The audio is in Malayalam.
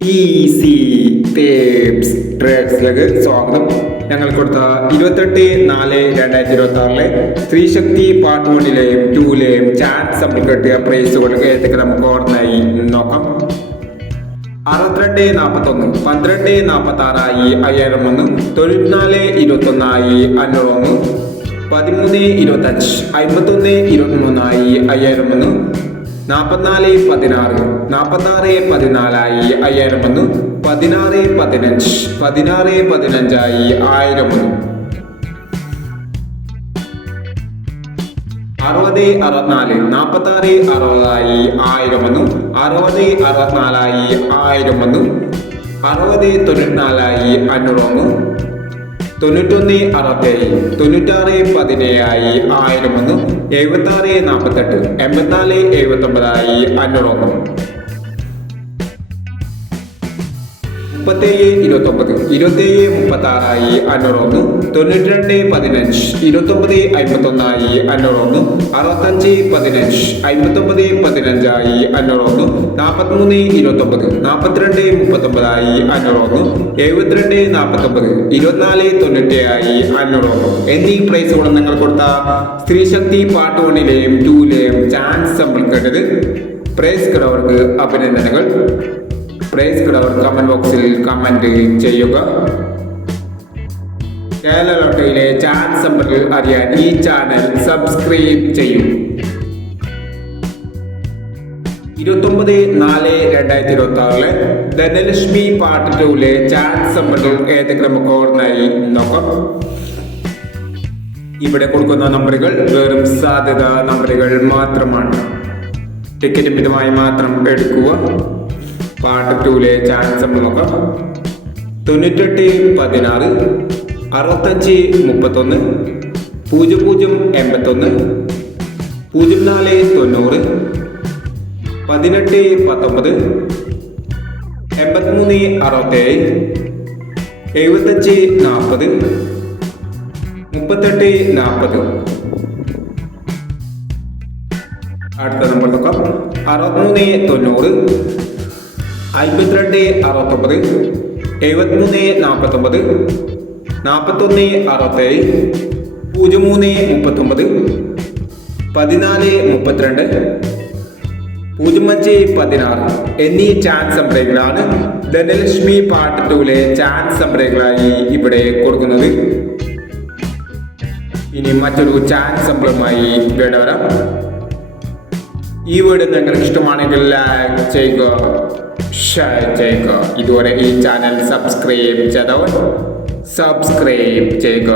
ഈസി ടേപ്സ് ട്രേഡ്സിലേക്ക് സ്വാഗതം. ഞങ്ങൾ കൊടുത്ത 28/4/2026 സ്ത്രീശക്തി പാർട്ട് 1ലെയും 2ലെയും ചാൻസ് അപ്ലിക്കേറ്റ് പ്രൈസുകൾക്ക് ഏതൊക്കെ നമുക്ക് ഓർമ്മയായി നോക്കാം. 62.41 12.46 5001 94.21 501 13.25 51.23 5001 44.16 46.14 5001 16.15 16.15 1001 60.64 46.60 1001 60.64 1001 60.94 501 91.67 96.17 1001 76.48 84.79 501 37.29 27.36 501 92.15 29.51 501 65.15 59.15 501 43.29 42.39 501 72.49 24.97 501 എന്നീ പ്രൈസുകളും നിങ്ങൾ കൊടുത്ത സ്ത്രീശക്തി പാർട്ട് 1ലെയും 2ലെയും ചാൻസ് നമ്മൾ കേട്ടത്. പ്രൈസ് കിടവർക്ക് അഭിനന്ദനങ്ങൾ. പ്രൈസ് കിടവർ കമന്റ് ബോക്സിൽ കമന്റ് ചെയ്യുക. കേരള ലോട്ടറിയിലെ ചാൻസ് നമ്പറുകൾ അറിയാൻ ഈ ചാനൽ സബ്സ്ക്രൈബ് ചെയ്യൂ. 29/4/2026 ധനലക്ഷ്മി പാർട്ട് 2ലെ ചാൻസ് നമ്പറുകൾ ഏതൊക്കെ നമുക്ക് ഓർമ്മയായി നോക്കാം. ഇവിടെ കൊടുക്കുന്ന നമ്പറുകൾ വെറും സാധ്യത നമ്പറുകൾ മാത്രമാണ്. ടിക്കറ്റ് മിതമായി മാത്രം എടുക്കുക. പാർട്ട് 2ലെ ചാൻസ് നമ്മൾ നോക്കാം. 98.16 65.31 00.81 04.90 18.19 83.67 75.40 38.40. അടുത്ത നമ്പർ നോക്കാം. 63.90 52.69 73.49 41.67 03.39 14.32 05.16 എന്നീ ചാൻസ് നമ്പറുകളാണ് ധനലക്ഷ്മി പാർട്ട് 2ലെ ചാൻസ് നമ്പറുകളായി ഇവിടെ കൊടുക്കുന്നത്. ഇനി മറ്റൊരു ചാൻസ് നമ്പറുമായി ഇവിടെ വരാം. ഈ വീഡിയോ നിങ്ങൾക്ക് ഇഷ്ടമാണെങ്കിൽ ലൈക്ക് ചെയ്യുക, ഷെയർ ചെയ്യുക. ഇതുവരെ ഈ ചാനൽ സബ്സ്ക്രൈബ് ചെയ്തവർ സബ്സ്ക്രൈബ് ചെയ്യുക.